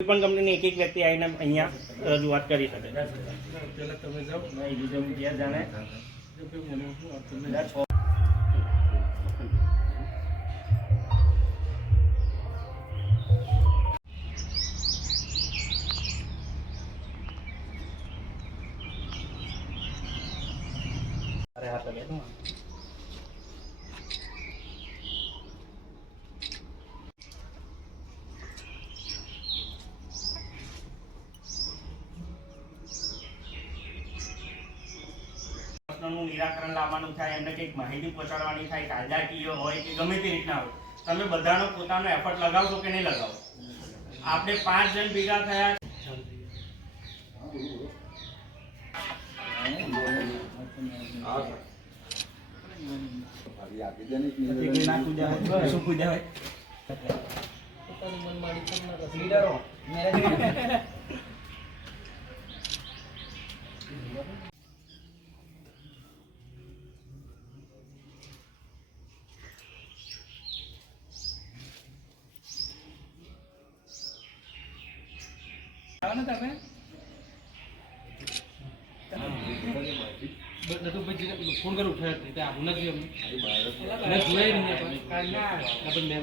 પણ કંપનીની એક એક વ્યક્તિ આવીને અહીંયા રજૂઆત કરી શકે. હા તમે નહીં બીજો ક્યાં જાણે તો કે મને શું આપતું નહીં. બધા છ અરે હાથ લગાવી દઉં. પ્રશ્નનું નિરાકરણ લાવવાનું થાય, એમને કંઈક માહિતી પહોંચાડવાની થાય, કાયદાકીય હોય કે ગમે તે રીતના હોય, તમે બધાનો પોતાનો એફર્ટ લગાવશો કે નહીં લગાવો આપણે પાંચ જણ ભેગા થયા. શું પૂજા ને તમે ફોન કરું નથી નહીં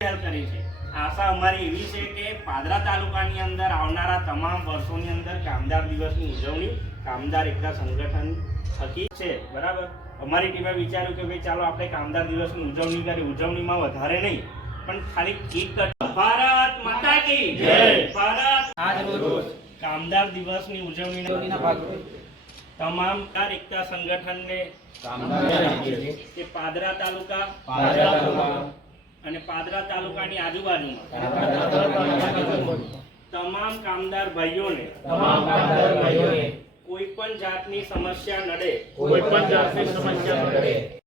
મેં કરી છે. આશા અમારી એવી છે કે પાદરા તાલુકાની અંદર આવનારા તમામ વર્ષોની અંદર કામદાર દિવસની ઉજવણી કામદાર એકતા સંગઠન થકી છે બરાબર? અમારી ટીમે વિચાર્યું કે ભાઈ ચાલો આપણે કામદાર દિવસની ઉજવણી કરી. ઉજવણીમાં વધારે નહીં પણ ખાલી કીક ભારત માતા કી જય. ભારત આજ રોજ કામદાર દિવસની ઉજવણીના ભાગરૂપે તમામ કાર એકતા સંગઠનને કે પાદરા તાલુકા અને પાદરા તાલુકાની આજુબાજુમાં. તમામ કામદાર ભાઈઓને કોઈ પણ જાતની સમસ્યા નડે. કોઈ પણ જાતની સમસ્યા નડે.